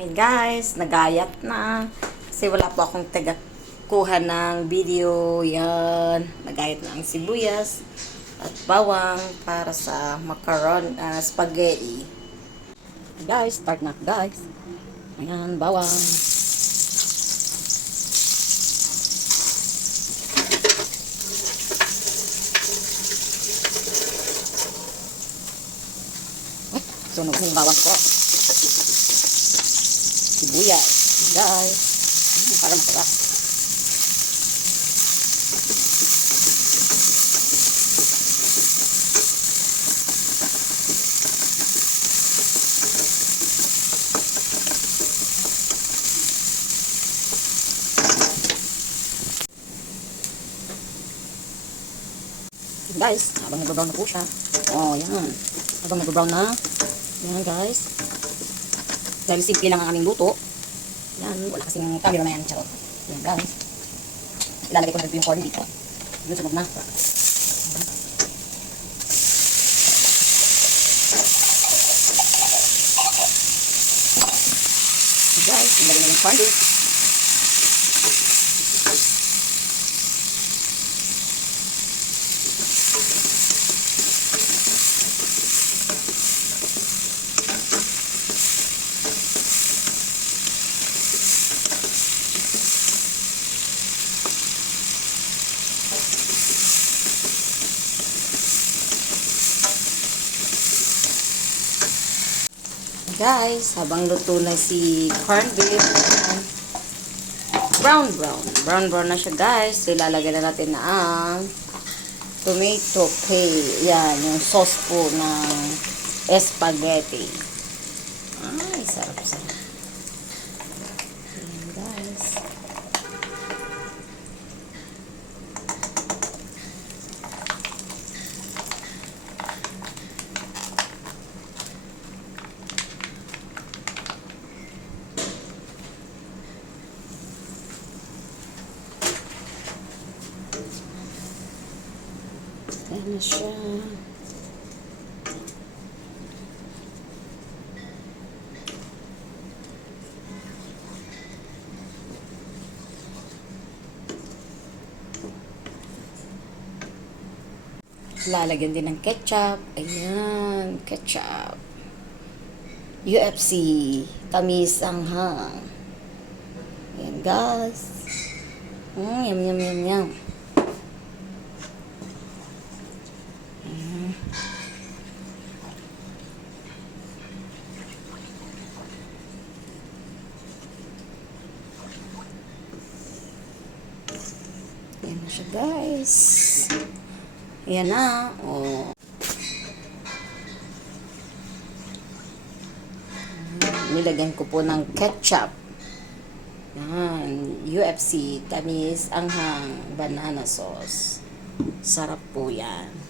Hey guys, nagayat na. Kasi wala po akong kuha ng video. Yan. Nagayat na ang sibuyas at bawang para sa spaghetti. Guys, start na guys. Ayan, bawang. Sunog yung bawang ko. Sibuyas, guys. Para masarap. Guys, habang nag-brown na po siya. Oh, yan. Habang nag-brown na. Yan, guys. Dahil simple lang ang aming luto. Yan, wala kasing camera na yan. Charot. Yan, guys. Ilalagay ko na rin yung corn dito. Yung sunog na. Guys, ilagay na yung corn dito. Guys, habang luto na si corned beef, brown na siya guys. So, ilalagay na natin na ang tomato paste. Yan, yung sauce po ng spaghetti. Ay, sarap. Yan guys. Ayan na siya. Lalagyan din ng ketchup. Ayan, ketchup. UFC. Tamis anghang. Ayan guys. Yum. Ayan na siya guys. Ayan na. Oh. Nilagyan ko po ng ketchup. Yan. UFC. Tamis anghang banana sauce. Sarap po yan.